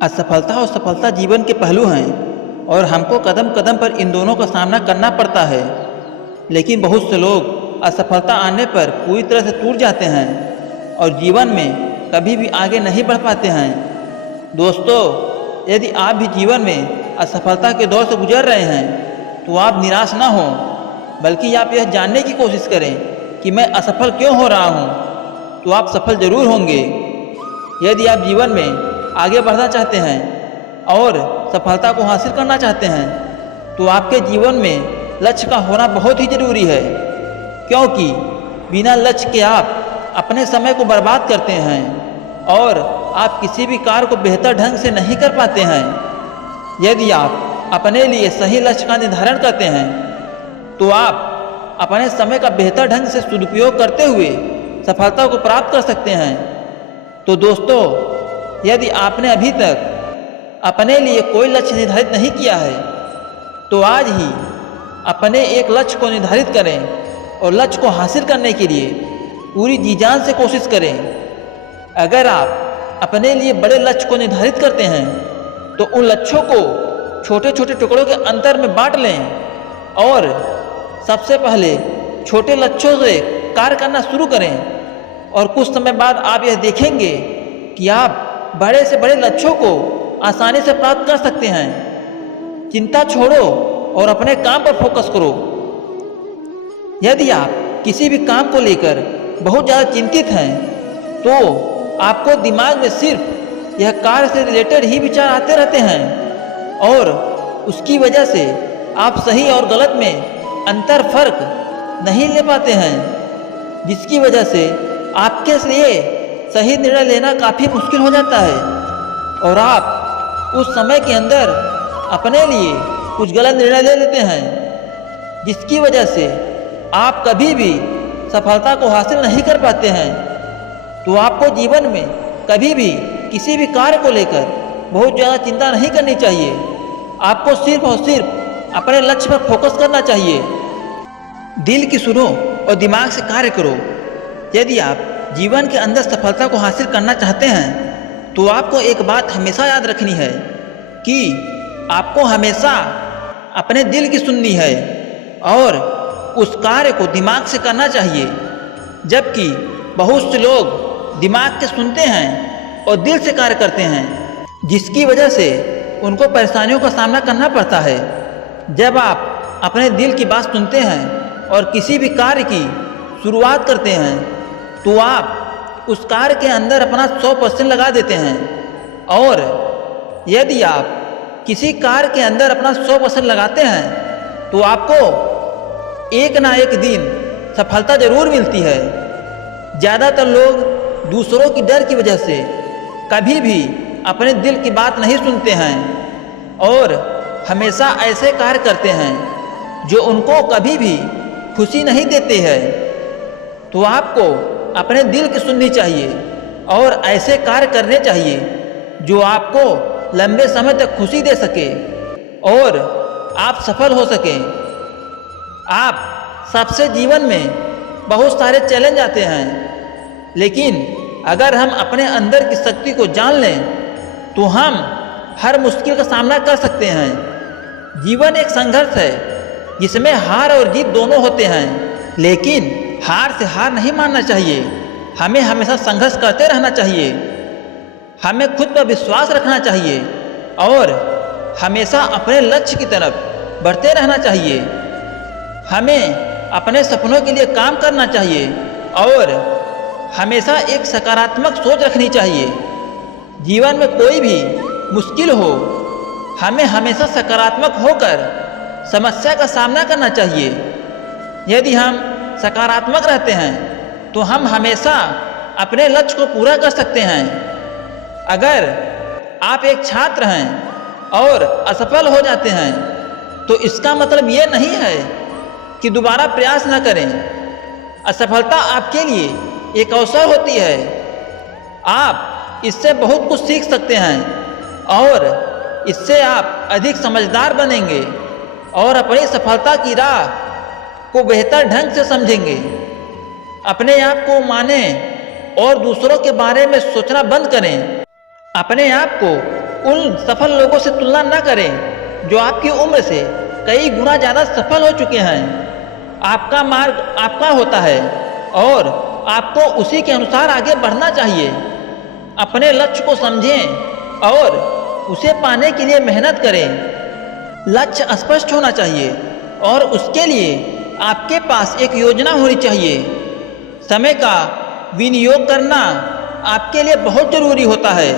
असफलता और सफलता जीवन के पहलू हैं और हमको कदम कदम पर इन दोनों का सामना करना पड़ता है। लेकिन बहुत से लोग असफलता आने पर पूरी तरह से टूट जाते हैं और जीवन में कभी भी आगे नहीं बढ़ पाते हैं। दोस्तों, यदि आप भी जीवन में असफलता के दौर से गुजर रहे हैं तो आप निराश ना हो, बल्कि आप यह जानने की कोशिश करें कि मैं असफल क्यों हो रहा हूँ, तो आप सफल जरूर होंगे। यदि आप जीवन में आगे बढ़ना चाहते हैं और सफलता को हासिल करना चाहते हैं तो आपके जीवन में लक्ष्य का होना बहुत ही ज़रूरी है, क्योंकि बिना लक्ष्य के आप अपने समय को बर्बाद करते हैं और आप किसी भी कार्य को बेहतर ढंग से नहीं कर पाते हैं। यदि आप अपने लिए सही लक्ष्य का निर्धारण करते हैं तो आप अपने समय का बेहतर ढंग से सदुपयोग करते हुए सफलता को प्राप्त कर सकते हैं। तो दोस्तों, यदि आपने अभी तक अपने लिए कोई लक्ष्य निर्धारित नहीं किया है तो आज ही अपने एक लक्ष्य को निर्धारित करें और लक्ष्य को हासिल करने के लिए पूरी जी जान से कोशिश करें। अगर आप अपने लिए बड़े लक्ष्य को निर्धारित करते हैं तो उन लक्ष्यों को छोटे छोटे टुकड़ों के अंतर में बांट लें और सबसे पहले छोटे लक्ष्यों से कार्य करना शुरू करें और कुछ समय बाद आप यह देखेंगे कि आप बड़े से बड़े लक्ष्यों को आसानी से प्राप्त कर सकते हैं। चिंता छोड़ो और अपने काम पर फोकस करो। यदि आप किसी भी काम को लेकर बहुत ज़्यादा चिंतित हैं तो आपको दिमाग में सिर्फ यह कार्य से रिलेटेड ही विचार आते रहते हैं और उसकी वजह से आप सही और गलत में अंतर फर्क नहीं ले पाते हैं, जिसकी वजह से आपके लिए सही निर्णय लेना काफ़ी मुश्किल हो जाता है और आप उस समय के अंदर अपने लिए कुछ गलत निर्णय ले लेते हैं, जिसकी वजह से आप कभी भी सफलता को हासिल नहीं कर पाते हैं। तो आपको जीवन में कभी भी किसी भी कार्य को लेकर बहुत ज़्यादा चिंता नहीं करनी चाहिए। आपको सिर्फ और सिर्फ अपने लक्ष्य पर फोकस करना चाहिए। दिल की सुनो और दिमाग से कार्य करो। यदि आप जीवन के अंदर सफलता को हासिल करना चाहते हैं तो आपको एक बात हमेशा याद रखनी है कि आपको हमेशा अपने दिल की सुननी है और उस कार्य को दिमाग से करना चाहिए। जबकि बहुत से लोग दिमाग के सुनते हैं और दिल से कार्य करते हैं, जिसकी वजह से उनको परेशानियों का सामना करना पड़ता है। जब आप अपने दिल की बात सुनते हैं और किसी भी कार्य की शुरुआत करते हैं तो आप उस कार्य के अंदर अपना 100% लगा देते हैं और यदि आप किसी कार्य के अंदर अपना 100% लगाते हैं तो आपको एक ना एक दिन सफलता जरूर मिलती है। ज़्यादातर लोग दूसरों की डर की वजह से कभी भी अपने दिल की बात नहीं सुनते हैं और हमेशा ऐसे कार्य करते हैं जो उनको कभी भी खुशी नहीं देते हैं। तो आपको अपने दिल की सुननी चाहिए और ऐसे कार्य करने चाहिए जो आपको लंबे समय तक खुशी दे सके और आप सफल हो सकें। आप सबसे जीवन में बहुत सारे चैलेंज आते हैं, लेकिन अगर हम अपने अंदर की शक्ति को जान लें तो हम हर मुश्किल का सामना कर सकते हैं। जीवन एक संघर्ष है जिसमें हार और जीत दोनों होते हैं, लेकिन हार से हार नहीं मानना चाहिए। हमें हमेशा संघर्ष करते रहना चाहिए। हमें खुद पर विश्वास रखना चाहिए और हमेशा अपने लक्ष्य की तरफ बढ़ते रहना चाहिए। हमें अपने सपनों के लिए काम करना चाहिए और हमेशा एक सकारात्मक सोच रखनी चाहिए। जीवन में कोई भी मुश्किल हो, हमें हमेशा सकारात्मक होकर समस्या का सामना करना चाहिए। यदि हम सकारात्मक रहते हैं तो हम हमेशा अपने लक्ष्य को पूरा कर सकते हैं। अगर आप एक छात्र हैं और असफल हो जाते हैं तो इसका मतलब ये नहीं है कि दोबारा प्रयास न करें। असफलता आपके लिए एक अवसर होती है। आप इससे बहुत कुछ सीख सकते हैं और इससे आप अधिक समझदार बनेंगे और अपनी सफलता की राह को बेहतर ढंग से समझेंगे। अपने आप को मानें और दूसरों के बारे में सोचना बंद करें। अपने आप को उन सफल लोगों से तुलना न करें जो आपकी उम्र से कई गुना ज़्यादा सफल हो चुके हैं। आपका मार्ग आपका होता है और आपको उसी के अनुसार आगे बढ़ना चाहिए। अपने लक्ष्य को समझें और उसे पाने के लिए मेहनत करें। लक्ष्य स्पष्ट होना चाहिए और उसके लिए आपके पास एक योजना होनी चाहिए। समय का विनियोग करना आपके लिए बहुत जरूरी होता है।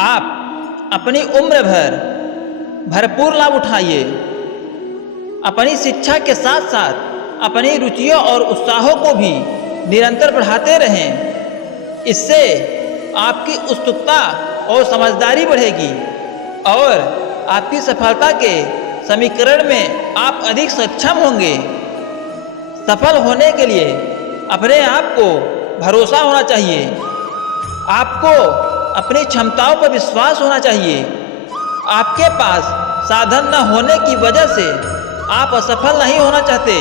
आप अपनी उम्र भर भरपूर लाभ उठाइए। अपनी शिक्षा के साथ साथ अपनी रुचियों और उत्साहों को भी निरंतर बढ़ाते रहें। इससे आपकी उत्सुकता और समझदारी बढ़ेगी और आपकी सफलता के समीकरण में आप अधिक सक्षम होंगे। सफल होने के लिए अपने आप को भरोसा होना चाहिए। आपको अपनी क्षमताओं पर विश्वास होना चाहिए। आपके पास साधन न होने की वजह से आप असफल नहीं होना चाहते।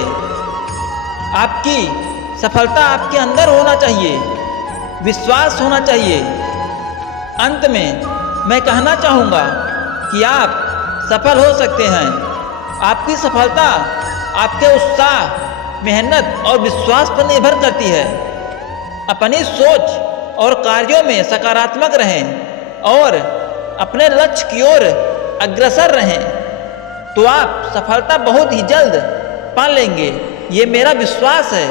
आपकी सफलता आपके अंदर होना चाहिए, विश्वास होना चाहिए। अंत में मैं कहना चाहूँगा कि आप सफल हो सकते हैं। आपकी सफलता आपके उत्साह, मेहनत और विश्वास पर निर्भर करती है। अपनी सोच और कार्यों में सकारात्मक रहें और अपने लक्ष्य की ओर अग्रसर रहें, तो आप सफलता बहुत ही जल्द पा लेंगे। ये मेरा विश्वास है।